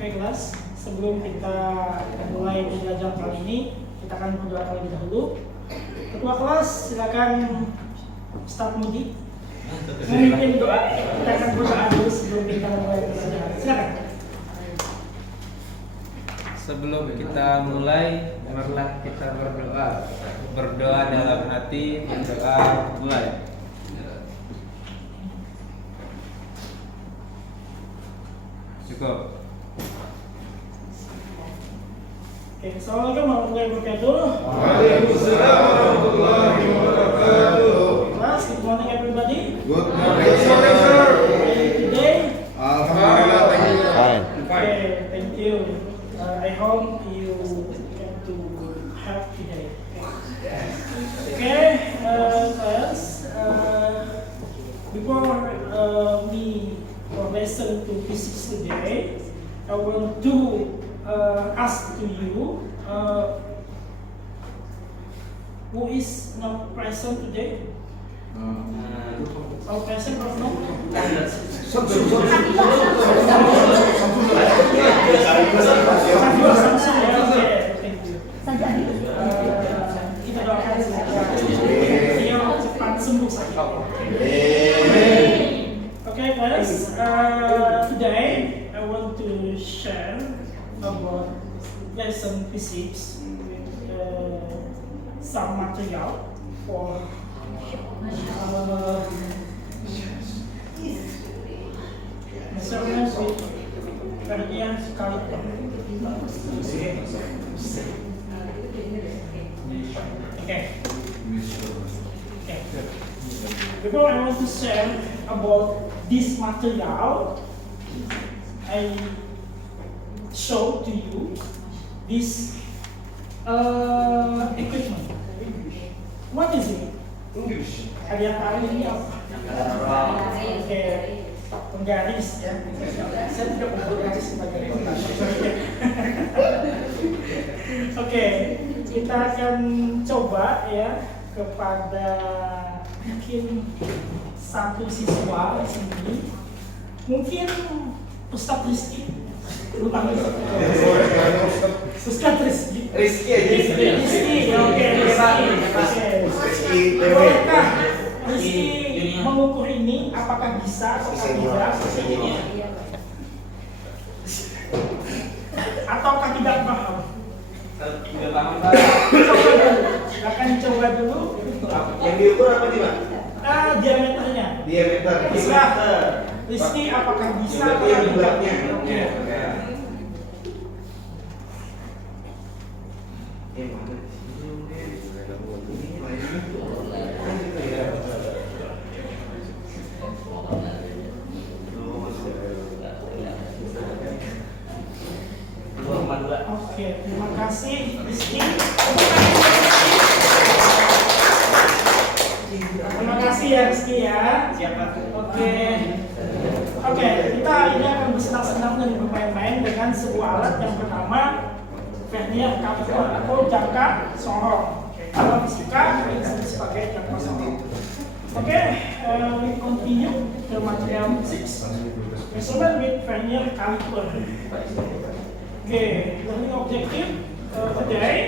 Oke kelas, sebelum kita mulai belajar kali ini, kita akan berdoa terlebih dahulu. Ketua kelas, silakan Ustaz Mudi memimpin doa. Kita akan berdoa dulu sebelum kita mulai belajar. Silakan. Sebelum kita mulai, marilah kita berdoa. Berdoa dalam hati, berdoa mulai. Cukup. Oke, assalamualaikum warahmatullahi wabarakatuh. Waalaikumsalam warahmatullahi wabarakatuh. Class, good morning everybody. Good morning, sir. Today, Alhamdulillah, thank you. Fine. okay, thank you. I hope you get to have today. Okay, class. Before we listen to physics today, I want to ask to you, who is not present today? Our present or no? Samsul ya, oke, thank you. Kita doakan semoga beliau cepat sembuh saja. Okay guys, today I want to share about lesson physics with some material for measurement with vernier caliper. Okay. Before I want to share about this material, I show to you this equipment. What is it? Kalian tahu ini apa? Oke, penggaris ya. Saya tidak penggaris sebagai Oke, kita akan coba ya kepada mungkin satu siswa di sini. Mungkin Ustaz Rizky. Lupa Ustaz Rizky. Rizky aja. Rizky, oke. Rizky TV. Bolehkah Rizky mengukur ini apakah bisa atau tidak? Ataukah tidak paham? Tidak paham. Coba dulu. Silakan coba dulu. Yang diukur apa sih, Pak? Diameternya. Diameter. Bisa. Rizky apakah bisa atau Yang tidak? bulatnya. Oke. Oke, terima kasih Rizky. Terima kasih ya Rizky ya. Siapa? Oke, kita ini akan bersenang-senang dan bermain-main dengan sebuah alat yang bernama vernier caliper atau jangka sorong. Kalau fisika kita disebut sebagai jangka sorong. Oke, we continue the material physics. Measurement with vernier caliper. Okay, learning objective today,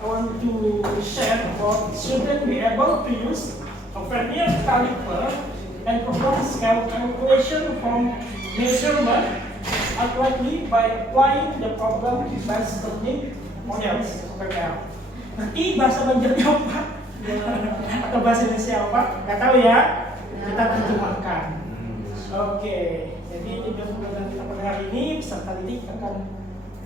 I want to share about shouldn't be able to use a vernier caliper and perform scale calculation from measurement accurately by applying the problem based learning models. Nanti bahasa Banjarnya apa? Atau bahasa Indonesia apa? Gak tahu ya. Kita terjemahkan. Oke, jadi tujuan pembelajaran kita pada hari ini peserta didik akan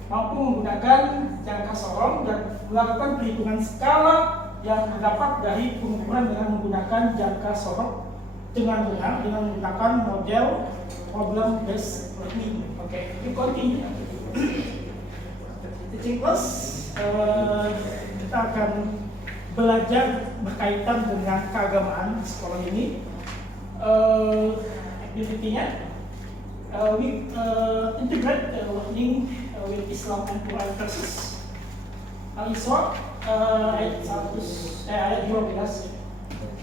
mampu menggunakan jangka sorong dan melakukan perhitungan skala yang terdapat dari pengukuran dengan menggunakan jangka sorong dengan benar dengan menggunakan model problem based learning. Oke, we continue. Teaching class, kita akan belajar berkaitan dengan keagamaan di sekolah ini. Activity-nya, we integrate learning with Islam and Quran verses. Al-Isra ayat 12.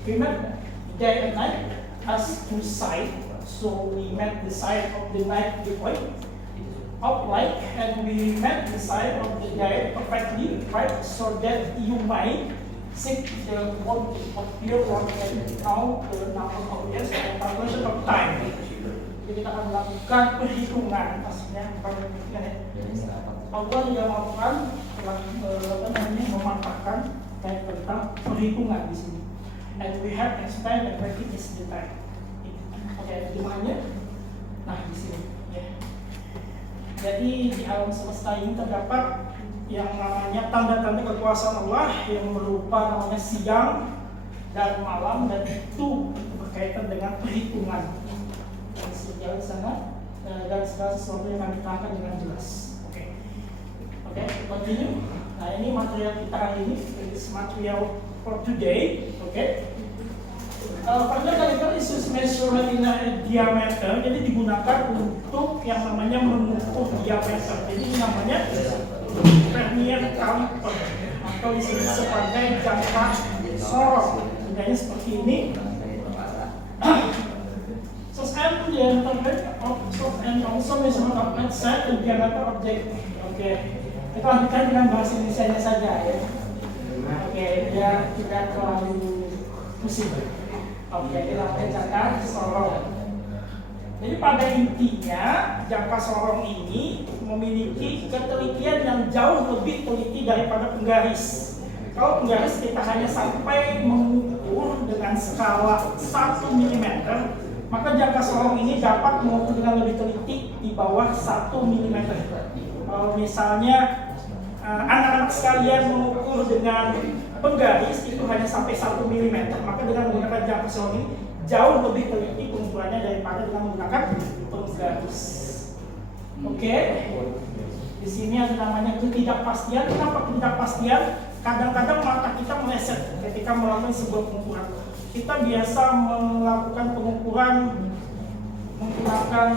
We met day and night as two sides, so we met the side of the night with white outline and we met the side of the diet perfectly, right? So that you might see the what appear one and now the number of years and calculation of time. Jadi kita akan melakukan perhitungan, maksudnya perhitungan ya. Allah yang melakukan telah mematahkan tentang perhitungan di sini. And we have explained and break it is detail. Oke, gimana? Nah di sini. Ya. Jadi di alam semesta ini terdapat yang namanya tanda-tanda kekuasaan Allah yang berupa namanya siang dan malam, dan itu berkaitan dengan perhitungan dan segala sana dan segala sesuatu yang kami terangkan dengan jelas. Oke, continue. Nah ini material kita hari ini, this material for today. Oke. Pada kaliber is measurement in a diameter, jadi digunakan untuk yang namanya mengukur diameter. Jadi ini namanya vernier caliper atau disebut sebagai jangka sorong. Bentuknya seperti ini. And also measurement of outside and diameter object. Oke, kita lanjutkan dengan bahasa Indonesia saja ya. Oke, biar tidak terlalu pusing. Oke, ini namanya jangka sorong. Jadi pada intinya jangka sorong ini memiliki ketelitian yang jauh lebih teliti daripada penggaris. Kalau penggaris kita hanya sampai mengukur dengan skala 1 mm, maka jangka sorong ini dapat mengukur dengan lebih teliti di bawah 1 mm. Kalau misalnya anak-anak sekalian mengukur dengan penggaris itu hanya sampai 1 mm, maka dengan menggunakan jangka sorong ini jauh lebih teliti pengukurannya daripada dengan menggunakan penggaris. Oke. Di sini ada namanya ketidakpastian. Kenapa ketidakpastian? Kadang-kadang mata kita meleset ketika melakukan sebuah pengukuran. Kita biasa melakukan pengukuran menggunakan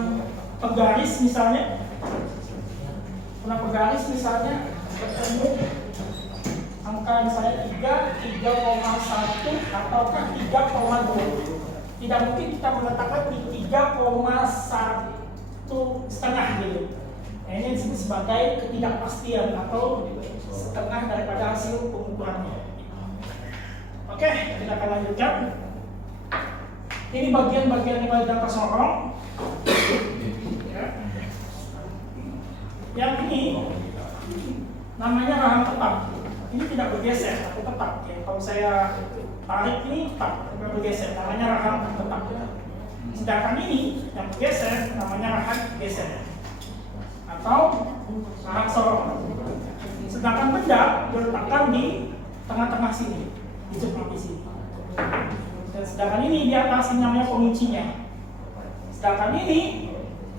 penggaris misalnya. Penggaris misalnya ketemu angka misalnya 3,1 ataukah 3,2. Tidak mungkin kita mengatakan di 3,1,5 gitu. Nah, ini disebut sebagai ketidakpastian atau setengah daripada hasil pengukurannya. Oke, kita akan lanjutkan. Ini bagian-bagian dari jangka sorong. Ya. Yang ini namanya rahang tetap. Ini tidak bergeser, atau tetap. Ya, kalau saya tarik ini tetap bergeser, namanya rahang tetap. Sedangkan ini yang bergeser namanya rahang geser atau rahang sorong. Sedangkan benda diletakkan di tengah-tengah sini, di seperti sini. Dan sedangkan ini di atas ini namanya penguncinya. Sedangkan ini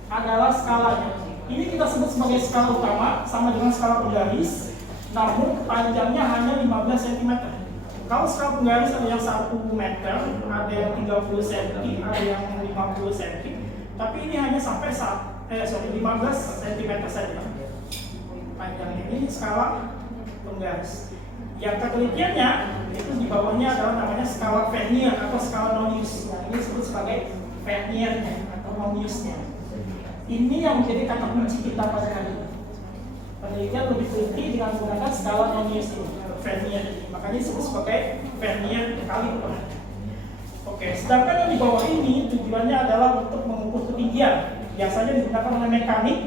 adalah skalanya. Ini kita sebut sebagai skala utama, sama dengan skala penggaris, namun panjangnya hanya 15 cm. Kalau skala penggaris ada yang 1 meter, ada yang 30 cm, ada yang 50 cm, tapi ini hanya sampai 15 cm saja panjangnya. Ini skala penggaris. Yang ketelitiannya itu di bawahnya adalah namanya skala vernier atau skala Nonius. Nah, ini disebut sebagai verniernya atau Noniusnya. Ini yang menjadi kata kunci kita pada hari ini. Penelitian lebih teliti dengan menggunakan skala Nonius ini, vernier ini. Makanya disebut sebagai vernier caliper. Oke, sedangkan yang di bawah ini tujuannya adalah untuk mengukur ketinggian. Biasanya digunakan oleh mekanik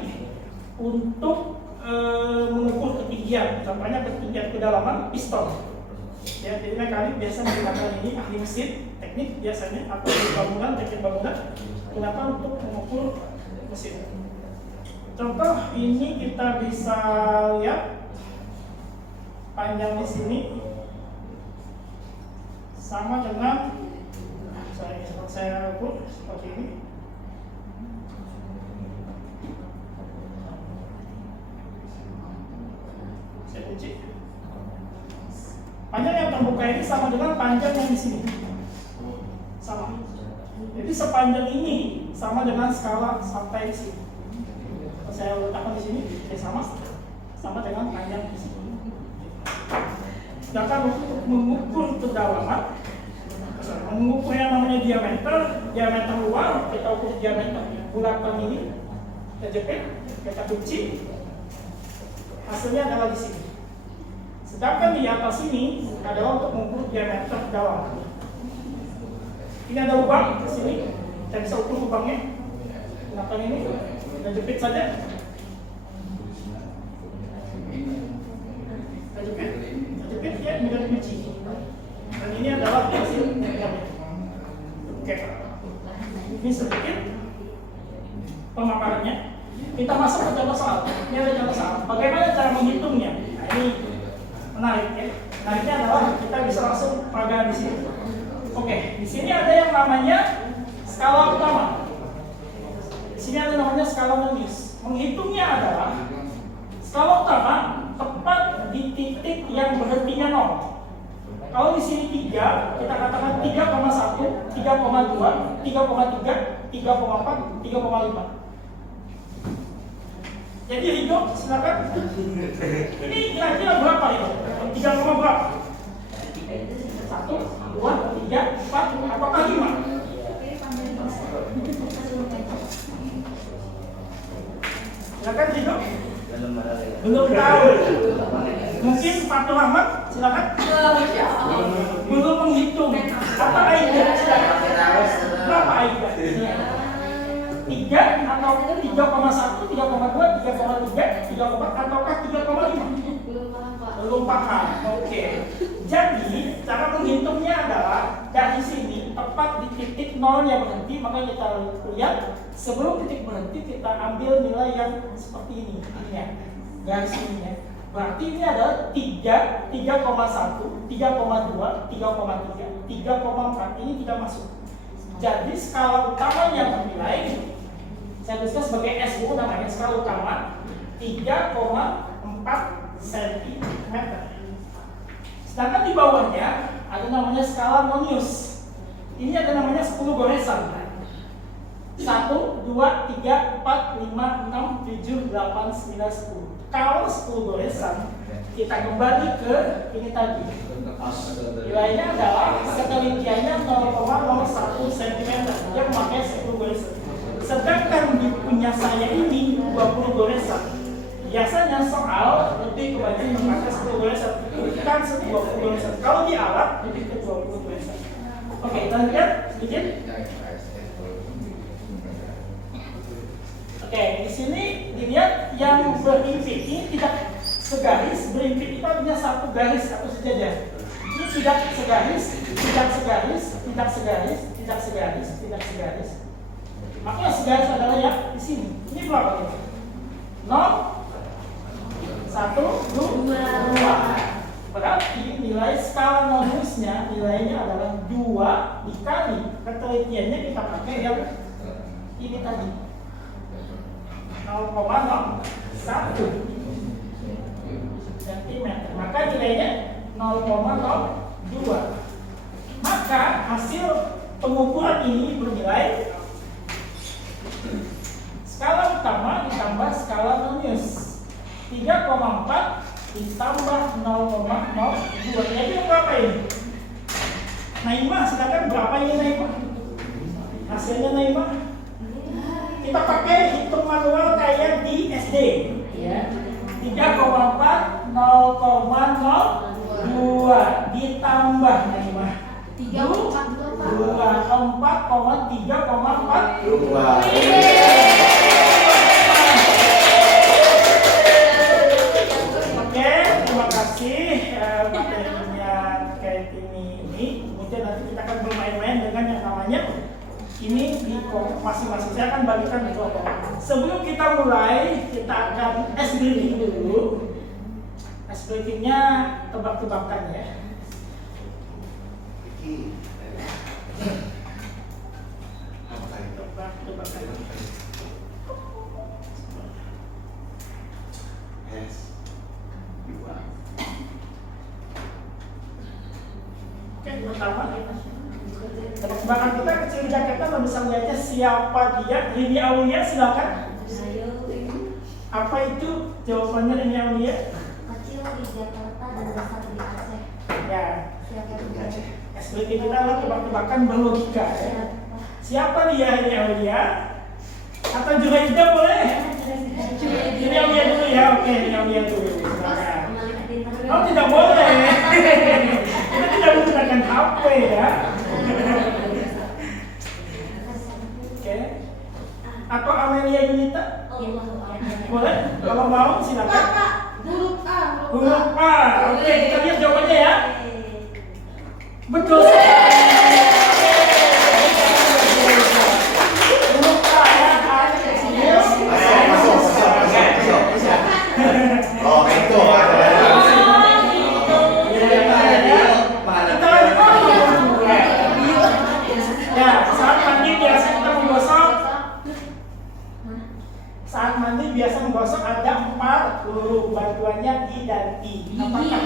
untuk mengukur ketinggian. Contohnya ketinggian kedalaman piston. Ya, jadi mekanik biasa menggunakan ini, ahli mesin teknik biasanya atau bangunan, teknik bangunan gunakan untuk mengukur mesin. Contoh ini kita bisa lihat panjang di sini sama dengan saya ukur seperti ini. Saya kunci. Panjang yang terbuka ini sama dengan panjang yang di sini. Sama. Jadi sepanjang ini sama dengan skala sampai di sini. Kalau saya letakkan di sini, sama dengan panjang di sini. Sedangkan untuk mengukur kedalaman, mengukur yang namanya diameter luar, kita ukur diameter bulatan ini Kita jepit, kita kunci. Hasilnya adalah di sini. Sedangkan di atas ini adalah untuk mengukur diameter dalam. Ini ada lubang di sini. Kita bisa ukur lubangnya. Gunakan ini. Kita jepit saja. Kita jepit ya menjadi kunci. Dan ini adalah hasil diameter. Oke. Ini sedikit pemaparannya. Kita masuk ke contoh soal. Ini ada contoh soal. Bagaimana cara menghitungnya? Nah, ini menarik ya. Menariknya adalah kita bisa langsung peragaan di sini. Oke, di sini ada yang namanya skala utama. Di sini ada namanya skala Möbius. Menghitungnya adalah skala utama tepat di titik yang berhentinya 0. Kalau di sini 3, kita katakan 3,1, 3,2, 3,3, 3,4, 3,5. Jadi hidup, silakan. Ini kira-kira berapa itu? 3, berapa? 1, 2, 3, 4, apakah 5? Silakan hidup. Belum tahu. Mungkin Pak Muhammad, silakan. Belum menghitung. Apa AIDA? Berapa AIDA? 3 atau 3,1, 3,2, 3,3, 3,4 ataukah 3,5? Belum paham. Oke. Jadi cara menghitungnya adalah dari sini tepat di titik 0-nya berhenti, maka kita lihat sebelum titik berhenti kita ambil nilai yang seperti ini ya. Garis ini ya. Berarti ini adalah 3, 3,1, 3,2, 3,3, 3,4 ini tidak masuk. Jadi skala utama yang bernilai saya tuliskan sebagai S buku namanya skala utama 3,4 cm. Sedangkan di bawahnya ada namanya skala Möbius. Ini ada namanya 10 goresan. 1, 2, 3, 4, 5, 6, 7, 8, 9, 10. Kalau 10 goresan, kita kembali ke ini tadi. Nilainya adalah ketelitiannya 0,01 cm. Dia memakai 10 goresan. Sedangkan di punya saya ini 20 goresan. Biasanya soal lebih kebanyakan memakai 10 goresan, bukan 20 goresan. Kalau di alat lebih ke 20 goresan. Oke, kita lihat sedikit. Oke, di sini dilihat yang berimpit ini tidak segaris, berimpit itu artinya satu garis atau sejajar. Ini tidak segaris, tidak segaris, tidak segaris, tidak segaris, tidak segaris. Makanya segaris adalah yang di sini. Ini berapa ini? 0, 1, 2. Berarti nilai skala Möbiusnya nilainya adalah 2 dikali ketelitiannya kita pakai yang ini tadi 0,01 cm. Maka nilainya 0,02. Maka hasil pengukuran ini bernilai skala utama ditambah skala Möbius 3,4 ditambah 0,02. Jadi berapa ini? Naimah, silakan berapa ini Naimah? Hasilnya Naimah? Kita pakai hitung manual kayak di SD ya. 3,4 0,02 ditambah Naimah 24,3,4. Oke, terima kasih materinya kayak ini. Kemudian nanti kita akan bermain-main dengan yang namanya ini di kelompok masing-masing. Saya akan bagikan di kelompok. Sebelum kita mulai, kita akan ice breaking dulu. Ice breakingnya tebak-tebakan ya. Tebak-tebakan. Oke, pertama tebak-tebakan kita kecil di Jakarta, lo bisa melihatnya siapa dia. Rini Aulia, silakan. Apa itu jawabannya Rini Aulia? Kecil di Jakarta dan besar di Aceh. Ya. Siapa di Aceh? SBT kita adalah tebak-tebakan berlogika ya. Siapa dia Rini Aulia? Atau Juraida boleh? Boleh? Kalau mau silakan. Huruf A. Huruf A. Oke, kita lihat jawabannya ya. Betul. Huruf A ya. Masuk. Oh, itu ada. Ya, saat mandi biasa kita menggosok. Saat mandi biasa menggosok ada 4 huruf bantuannya I dan I. Apakah?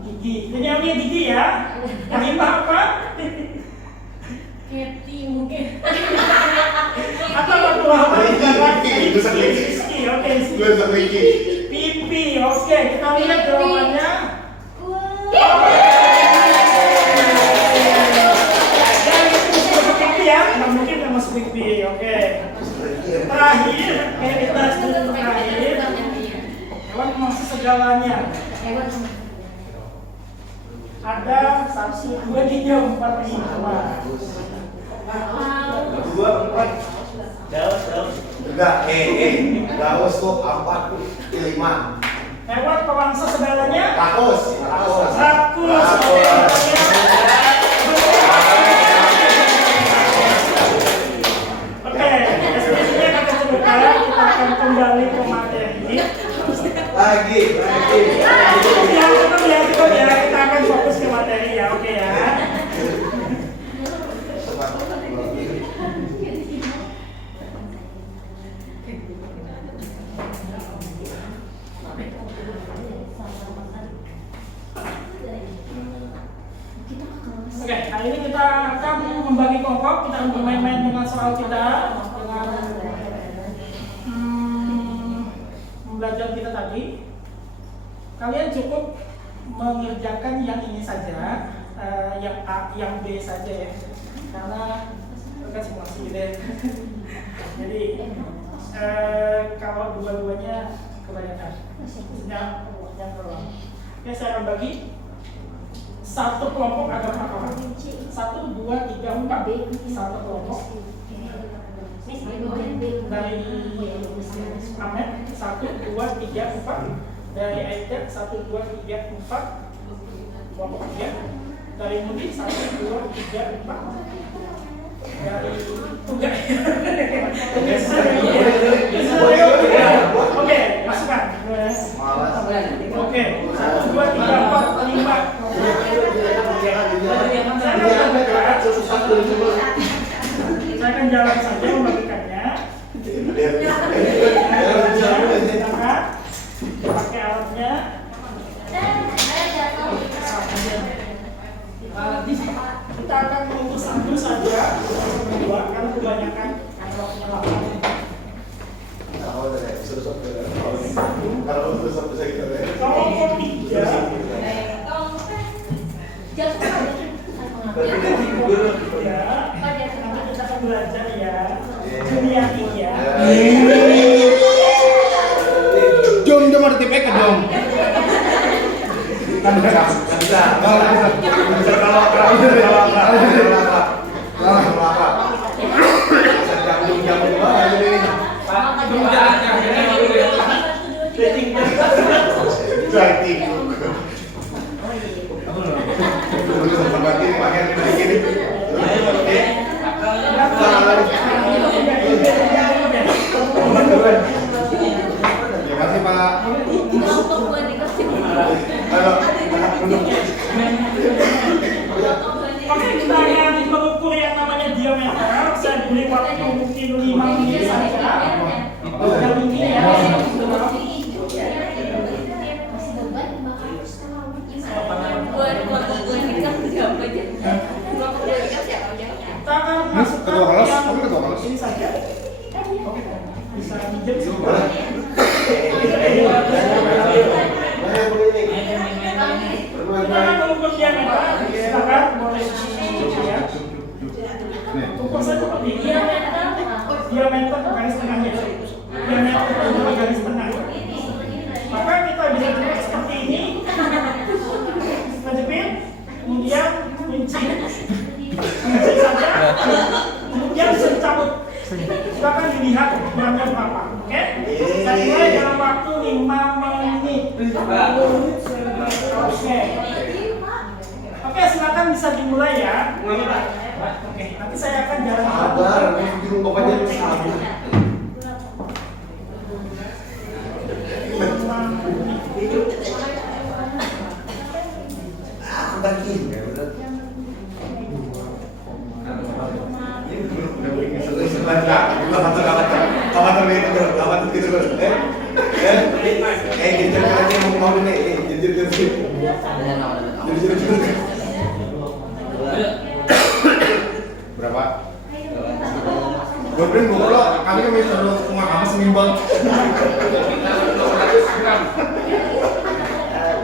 Gigi. Ini namanya gigi ya. Lima apa? Keti mungkin. Atau waktu lama Tulisan gigi. Oke. Tulisan gigi. Pipi. Oke, kita lihat jawabannya. Pipi ya, nggak mungkin nggak masuk pipi. Oke. Terakhir, kita struktur terakhir. Hewan masuk segalanya. Ada 1, 2, 3, 4, 5. Dua, empat. Enggak, Daus tuh 4, 5. Hewan pemangsa segalanya. Rakus. Rakus. Oke, ekspresinya kita coba. Kita akan kembali ke materi. Lagi. Kita akan fokus ke materi ya, oke ya. Oke, hari ini kita akan membagi kelompok, kita akan bermain-main dengan soal kita, dengan belajar kita tadi. Kalian cukup mengerjakan yang ini saja, yang A, yang B saja ya, karena itu kan simulasi gitu ya. Jadi kalau dua-duanya kebanyakan, yang terlalu. Oke, saya akan bagi satu kelompok ada berapa orang? 1, 2, 3, 4. Satu kelompok dari Ahmed 1, 2, 3, 4. Dari Aisyah 1, 2, 3, 4. Kelompok 3. Dari Mudi 1, 2, 3, 4. Dari Tugas. Oke, masukkan. Oke, 1, 2, 3, 4, 5. Saya akan jalan saja membagikannya. Pakai alatnya. Kita akan menunggu 1 saja, 2 karena kebanyakan waktunya lama. Kelompok 3. Nanti kita akan belajar ya. Dunia ya. Jom ada tip ke dong. Kan bisa. Oke, kita akan mengukur yang namanya diameter. Saya beri waktu mungkin 5 menit saja. Yang ini ya. Kita akan masukkan yang ini saja. Oke, bisa pinjam sebentar. Kita akan mengukur diameter. Silakan boleh ya. Ukur saja seperti ini. Diameter garis tengahnya. Diameter adalah garis tengah. Maka kita bisa jepit seperti ini. Kita jepit, kemudian kunci saja, kemudian bisa dicabut. Silakan dilihat ukurannya berapa. bisa dimulai ya. Oke, nanti saya akan jalan. Sabar, juru bapaknya lu sabar. Lagi. Sebentar, kawan terlihat, kawan terlihat, jujur aja mau ini, jujur. Berapa? Goblin lo, kami suruh rumah kamu senimbang.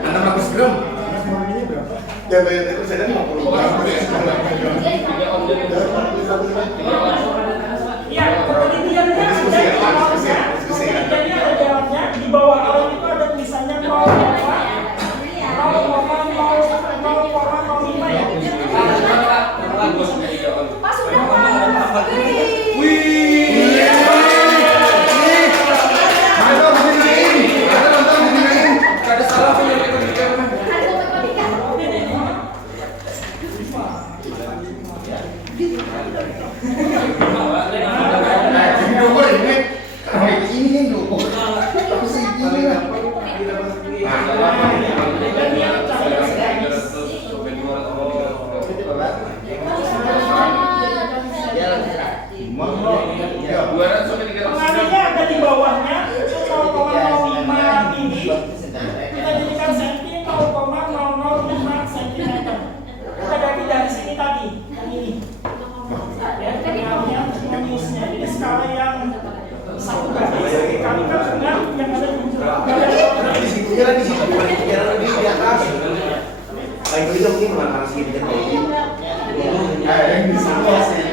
600 gram. Ya bayar itu saya 50 gram. Ya, penelitiannya ada jawabnya. Penelitiannya ada jawabnya. Di bawah awal itu ada tulisannya 0,05 ya. Pas sudah Pak. Pengalihnya ada di bawahnya, itu 0,05 ini kita jadikan senti 0,005 cm. Kita ganti dari sini tadi, yang ini. Ya, pengalihnya minusnya. Ini skala yang satu garis dikalikan dengan yang ada di ujung. Di situ lagi sih, biar lebih di atas. Kayak gitu mungkin malah segini kan kayak gini. Yang di semua sih.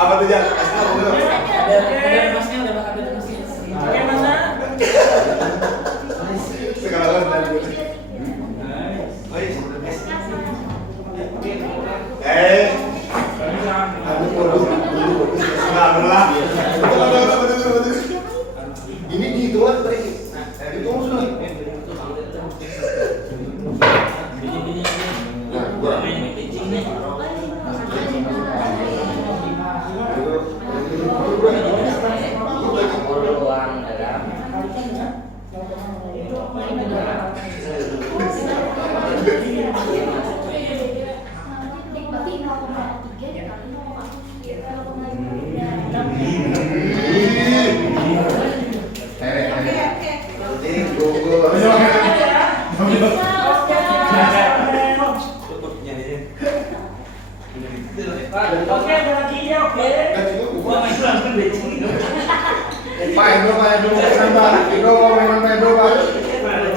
Apa tuh Jan? Bagaimana? Sekarang ini dihitung lah tadi. Dihitung sudah. Oke, ada lagi ya, oke. Pak Endo sabar. Endo mau main Endo Pak.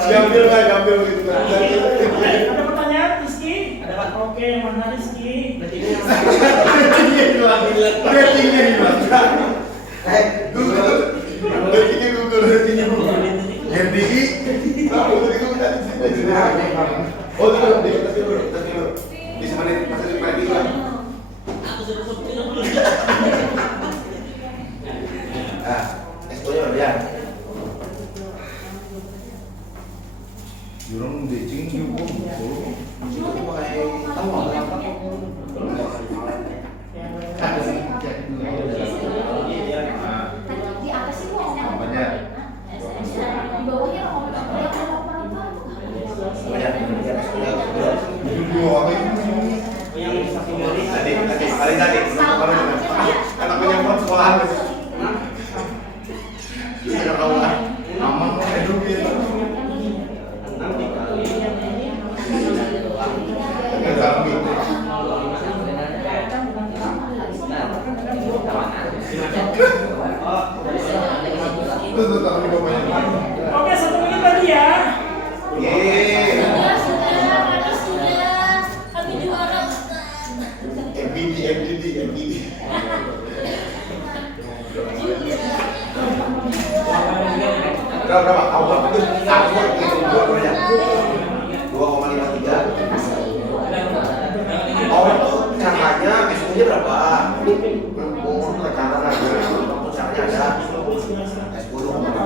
Diambil Pak, diambil gitu kan. Ada pertanyaan, Rizky? Oke, mana Rizky? Ratingnya hilang. Google. Ratingnya Google. Yang tinggi. Oh, di atas dulu. Di sana masih pagi lah. Esponya udah ya. Jurang becing juga. Itu pakai tahu apa? Di atas sih mau Apanya? di bawahnya mau Tadi. Anak penyambat sekolahan. Tidak tahu lah. Mama mau hidup gitu. Oke, 1 menit lagi ya. MPD. Berapa? Tahu berapa? Aku hitung dulu ya. 2,53. Orang tuh caranya S10-nya berapa? Cara aja. Caranya ada S10 berapa?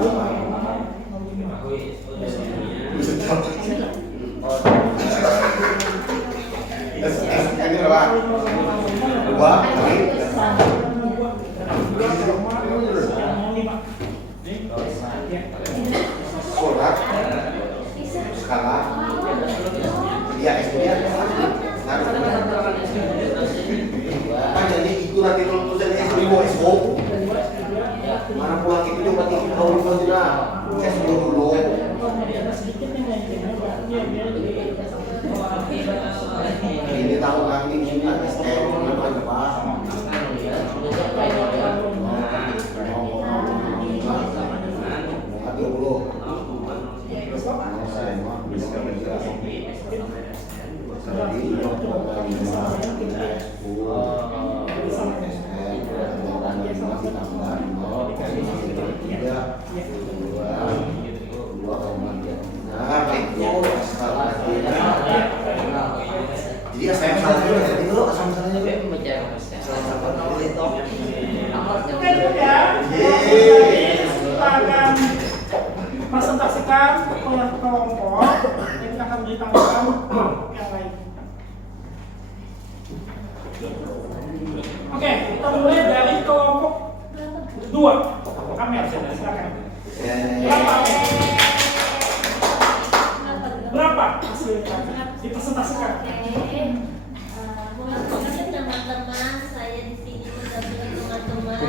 S-nya berapa? 2 kali. Surat skala ya S-nya kan jadi itu nanti tulisan S10 mana pulang itu coba tinggi kalau di Fazila S10 dulu ini tahu kami ini SM apa coba jadi SM salahnya jadi dulu SM salahnya Oke ya, kita akan presentasikan kelompok dan kita akan ditambahkan yang lain. Oke, kita mulai dari kelompok 2. Amel, silakan. Berapa hasilnya? Dipresentasikan. Teman-teman, saya di sini mendampingi teman-teman.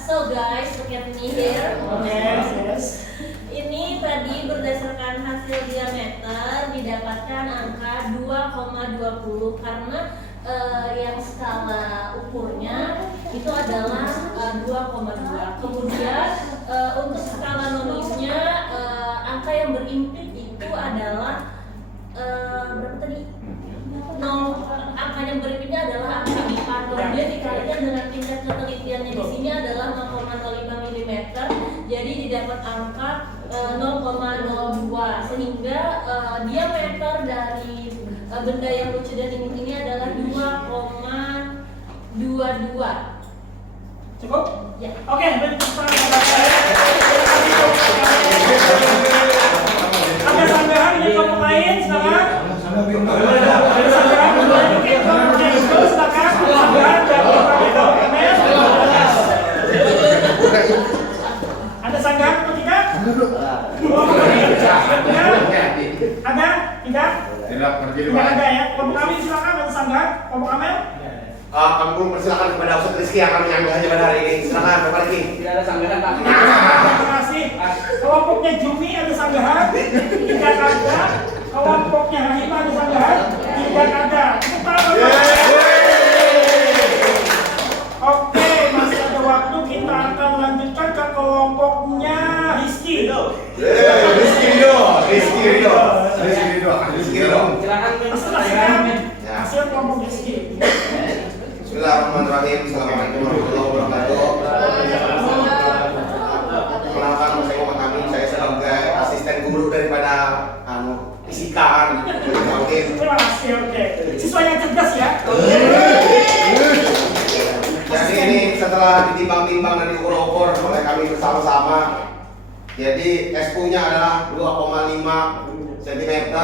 So guys, look at me here. Yes. Ini tadi berdasarkan hasil diameter didapatkan angka 2,20 karena yang skala ukurnya itu adalah 2,2. Kemudian untuk skala nomisnya angka yang berimpit itu adalah berapa tadi? Angka yang berimpitnya adalah angka 4. Kemudian dikalikan dengan tingkat ketelitiannya di sini adalah 0,05 mm. Jadi didapat angka 0,02 sehingga diameter dari benda yang lucu dan ini adalah 2,22. Cukup? Ya. Oke, baik. Ada sanggahan dari kelompok lain, silakan. Ada sanggahan dari kelompok yang itu, silakan. Ada sanggahan dari kelompok itu. Ada sanggahan atau tidak? Ada? Tidak? tidak terjadi Tidak ada ya. Kelompok kami silakan ada sanggahan. Kelompok Amel. kami pun persilakan kepada Ustaz Rizky yang akan menyanggahnya pada hari ini. Silakan Bapak Rizky. Tidak ada sanggahan Pak. Terima kasih. Kelompoknya Jumi ada sanggahan? Tidak ada. Kelompoknya Rahimah ada sanggahan? Tidak ada. Tepuk tangan. Oke, masih ada waktu, kita akan lanjutkan ke kelompoknya Rizky. Rizky Ridho. Silakan Presentasikan hasil kelompok Rizky. Bismillahirrahmanirrahim. Assalamualaikum warahmatullahi wabarakatuh. Perkenalkan nama saya Muhammad Amin. Saya sebagai asisten guru daripada fisika. Terima kasih. Oke. Siswa yang cerdas ya. Jadi ini setelah ditimbang-timbang dan diukur-ukur oleh kami bersama-sama. Jadi S-nya adalah 2,5 cm,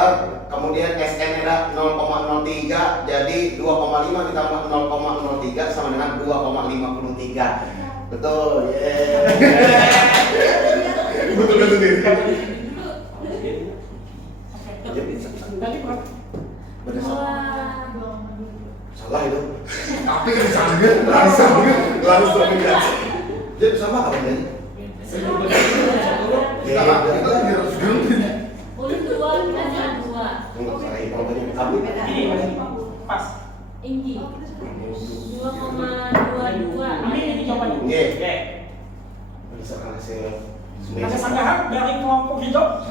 kemudian SN ada 0,03, jadi 2,5 ditambah 0,03 sama dengan 2,53. Betul, betul. Tadi berapa? Salah itu. Tapi kan disanggut, langsung jadi sama kapan ini? Kita lagi harus Boleh 2, kita 2. Ini pas. Tinggi 2,22. Ini jawabannya. Oke. Berdasarkan hasil Ada sanggahan dari kelompok hidup?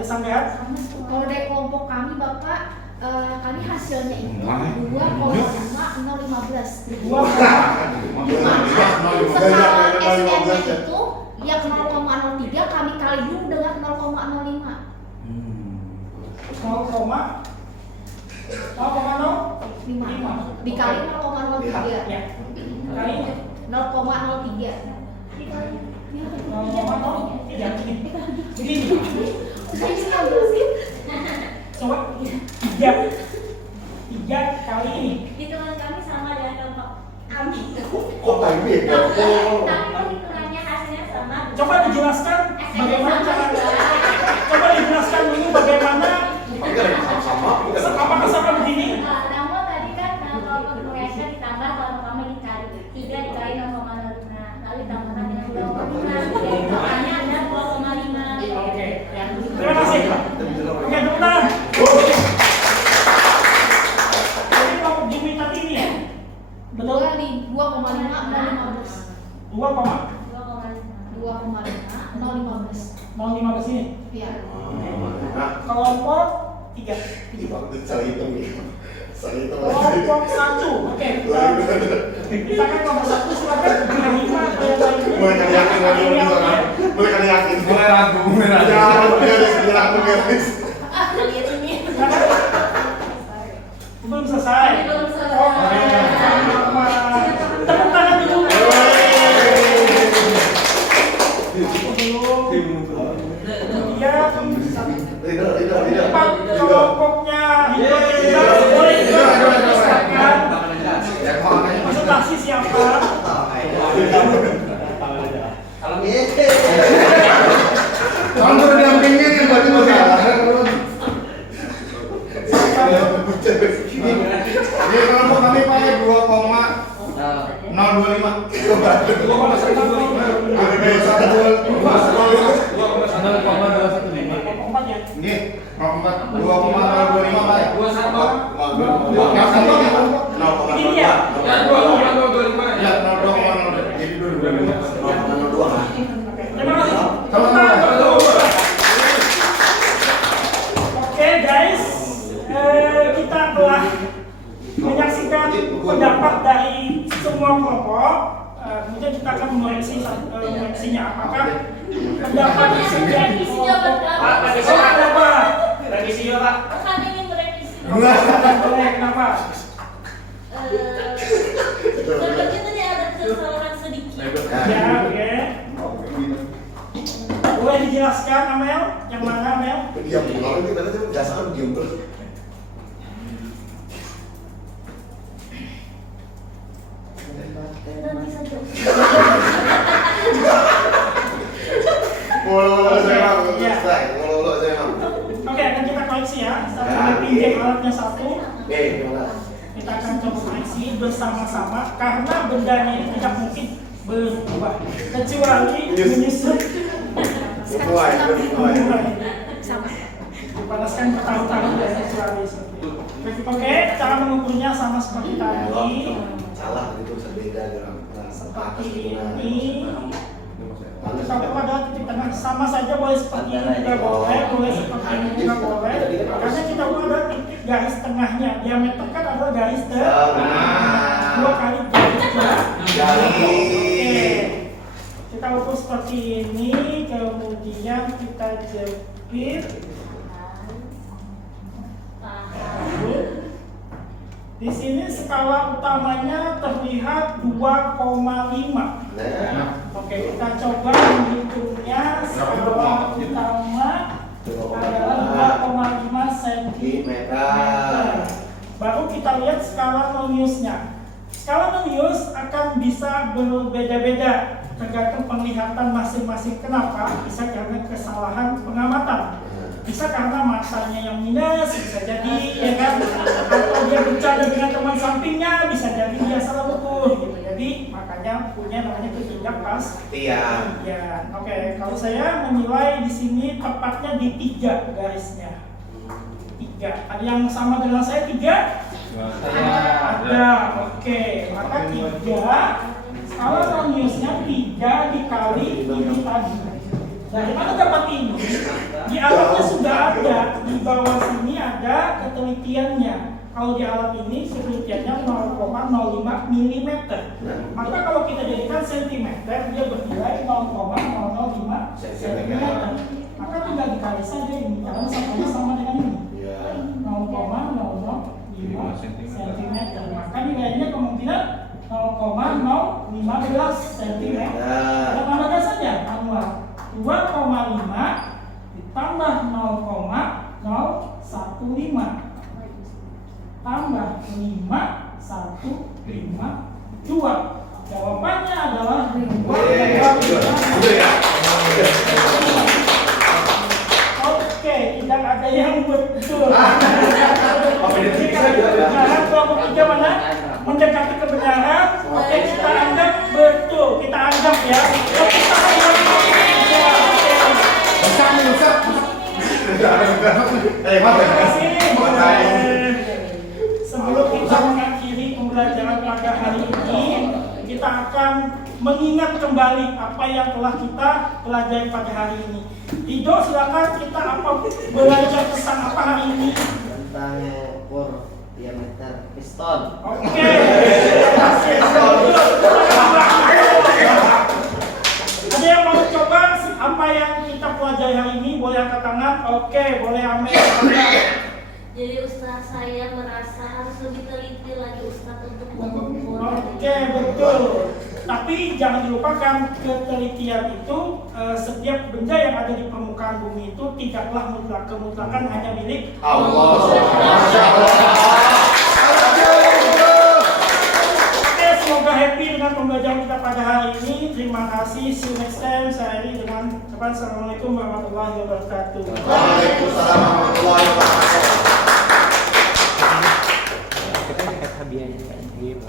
Ada sanggahan? Kalau dari kelompok kami Bapak, kami hasilnya itu 2,015. 2,015. Skala SN-nya itu yang 0,03 kami kali dulu dengan 0,05. 5 dikali 0,03. Ya. Kali 0,03. 0,03. Begini. Coba 3 kali ini. Hitungan kami sama dengan kelompok kami. Kok kayak beda? Tapi hitungannya hasilnya sama. Coba dijelaskan bagaimana cara. Coba dijelaskan dulu bagaimana. Sama. Apakah sama begini? Namun tadi kan kalau proyeknya ditambah kalau kami dikali 3 dikali 0,05 lalu ditambahkan dengan 2,5 makanya ada 2,5. Oke. Terima kasih. Oke, tepuk tangan. Jadi kelompok Jumi tadi ini ya? Betul? Kali 2,5 0,15. 2,5. 0,15 ini. Iya. Kelompok 3. Saya hitung nih. Saya hitung Kelompok 1. Oke. Kita kan kelompok 1 silakan dengan 5 atau yang lainnya. Mulai kali yakin lagi di sana. Mulai kali yakin. Mulai ragu. Ya, guys. Lihat ini. Belum selesai. Belum selesai. Oke. Tepuk tangan dulu. Kemudian empat kelompoknya hipotetika boleh silakan. Konsultasi siapa? Kalau berdampingnya kan berarti Ini kelompok kami pakai 2,025. Ini 2,025 Pak. Ini ya. Ya, 0,02. Jadi 0,02. Terima kasih. Sama-sama. Oke guys, kita telah menyaksikan pendapat dari semua kelompok. Kemudian kita akan mengoreksinya apakah pendapat dari kelompok apa? Revisi ya Pak. Kami ingin merevisi. Boleh, kenapa? Seperti tadi ada kesalahan sedikit. Ya, oke. Boleh dijelaskan Amel? Yang mana Amel? Diam, kalau kita tadi biasa diam terus. Nanti saja. Mulu-mulu saya Bang, Iya. selesai. Mulu-mulu saya Bang. Oke, akan kita koreksi ya. Sampai pinjam alatnya satu. Oke, gimana? Kita akan coba koreksi bersama-sama karena bendanya ini tidak mungkin berubah kecuali menyusun Sesuai. Sama. dipanaskan bertahun-tahun ya kecuali seperti itu. Oke, cara mengukurnya sama seperti tadi. Salah itu berbeda dengan Seperti ini. Tapi pada titik tengah sama saja, boleh seperti ini juga boleh seperti ini juga boleh. Karena kita buat ada titik garis tengahnya. Diameter kan adalah garis dua kali garisnya. Oke. Kita ukur seperti ini, kemudian kita jepit. Di sini skala utamanya terlihat 2,5. Oke, kita coba menghitungnya. Skala utama adalah 2,5 cm. Baru kita lihat skala Noniusnya. Skala Nonius akan bisa berbeda-beda tergantung penglihatan masing-masing. Kenapa? Bisa karena kesalahan pengamatan. Bisa karena matanya yang minus, bisa jadi ya kan, atau dia bercanda dengan teman sampingnya, bisa jadi dia salah ukur gitu. Jadi makanya punya namanya ketindak pas. Iya. Ya, oke. Kalau saya menilai di sini tepatnya di 3 garisnya. 3. Ada yang sama dengan saya 3? Ada. Oke. Maka 3. Kalau Noniusnya 3 dikali ini tadi. Dari mana dapat ini? Di alatnya sudah ada, di bawah sini ada ketelitiannya. Kalau di alat ini ketelitiannya 0,05 mm. Maka kalau kita jadikan cm, dia bernilai 0,005 cm. Maka tinggal dikali saja ini, karena sama dengan ini. 0,005 cm. Maka nilainya kemungkinan 0,015 cm. Kita tambahkan saja manual 2,5 ditambah 0,015 tambah 5,152. Jawabannya adalah 2,5. Oke, tidak ada yang betul. Kebenaran kelompok 3 mana? Mendekati kebenaran. Oke, kita anggap betul. Kita anggap ya. Kita anggap terima kasih. Sebelum kita mengakhiri pembelajaran pada hari ini, kita akan mengingat kembali apa yang telah kita pelajari pada hari ini. Ido, silakan kita belajar tentang apa hari ini? Tentang ukur diameter piston. Oke. Terima kasih. Ada yang mau coba apa yang kita pelajari hari ini? Boleh angkat tangan? Oke, boleh Amel. Jadi Ustaz, saya merasa harus lebih teliti lagi Ustaz untuk mengukur. Oke, betul. Tapi jangan dilupakan ketelitian itu setiap benda yang ada di permukaan bumi itu tidaklah mutlak. Kemutlakan hanya milik Allah. Oke, semoga happy dengan pembelajaran kita pada hari ini. Terima kasih. See you next time. Saya Eri dengan ucapan Assalamualaikum warahmatullahi wabarakatuh. Waalaikumsalam warahmatullahi wabarakatuh. Kita paket hadiah game,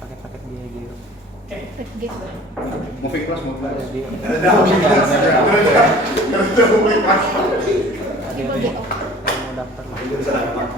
paket biaya game. Oke. Moving class, moving class. Jadi Ada moving class. ada yang mau daftar lah. Itu bisa dapat.